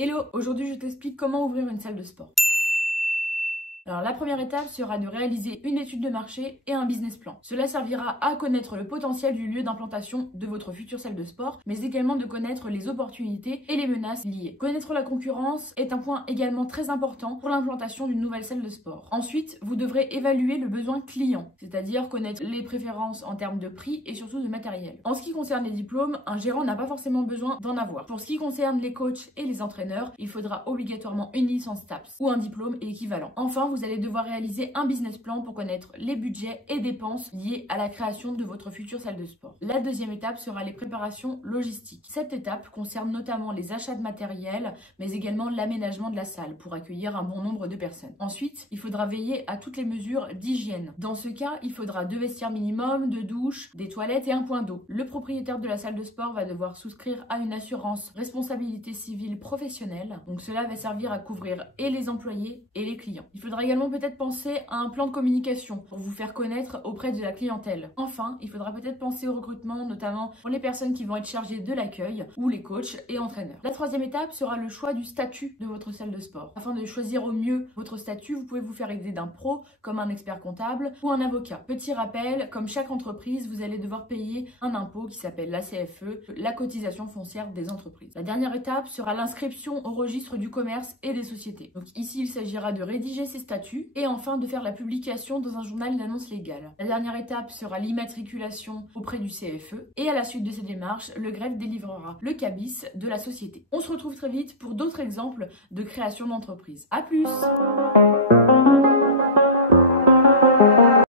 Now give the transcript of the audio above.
Hello, aujourd'hui je t'explique comment ouvrir une salle de sport. Alors la première étape sera de réaliser une étude de marché et un business plan. Cela servira à connaître le potentiel du lieu d'implantation de votre future salle de sport, mais également de connaître les opportunités et les menaces liées. Connaître la concurrence est un point également très important pour l'implantation d'une nouvelle salle de sport. Ensuite, vous devrez évaluer le besoin client, c'est-à-dire connaître les préférences en termes de prix et surtout de matériel. En ce qui concerne les diplômes, un gérant n'a pas forcément besoin d'en avoir. Pour ce qui concerne les coachs et les entraîneurs, il faudra obligatoirement une licence TAPS ou un diplôme équivalent. Enfin, vous allez devoir réaliser un business plan pour connaître les budgets et dépenses liées à la création de votre future salle de sport. La deuxième étape sera les préparations logistiques. Cette étape concerne notamment les achats de matériel, mais également l'aménagement de la salle pour accueillir un bon nombre de personnes. Ensuite, il faudra veiller à toutes les mesures d'hygiène. Dans ce cas, il faudra 2 vestiaires minimum, 2 douches, des toilettes et un point d'eau. Le propriétaire de la salle de sport va devoir souscrire à une assurance responsabilité civile professionnelle. Donc cela va servir à couvrir et les employés et les clients. Il faudra également peut-être penser à un plan de communication pour vous faire connaître auprès de la clientèle. Enfin, il faudra peut-être penser au recrutement, notamment pour les personnes qui vont être chargées de l'accueil ou les coachs et entraîneurs. La troisième étape sera le choix du statut de votre salle de sport. Afin de choisir au mieux votre statut, vous pouvez vous faire aider d'un pro comme un expert comptable ou un avocat. Petit rappel, comme chaque entreprise, vous allez devoir payer un impôt qui s'appelle la CFE, la cotisation foncière des entreprises. La dernière étape sera l'inscription au registre du commerce et des sociétés. Donc ici, il s'agira de rédiger ces statuts et enfin de faire la publication dans un journal d'annonces légales. La dernière étape sera l'immatriculation auprès du CFE et à la suite de ces démarches, le greffe délivrera le cabis de la société. On se retrouve très vite pour d'autres exemples de création d'entreprise. À plus!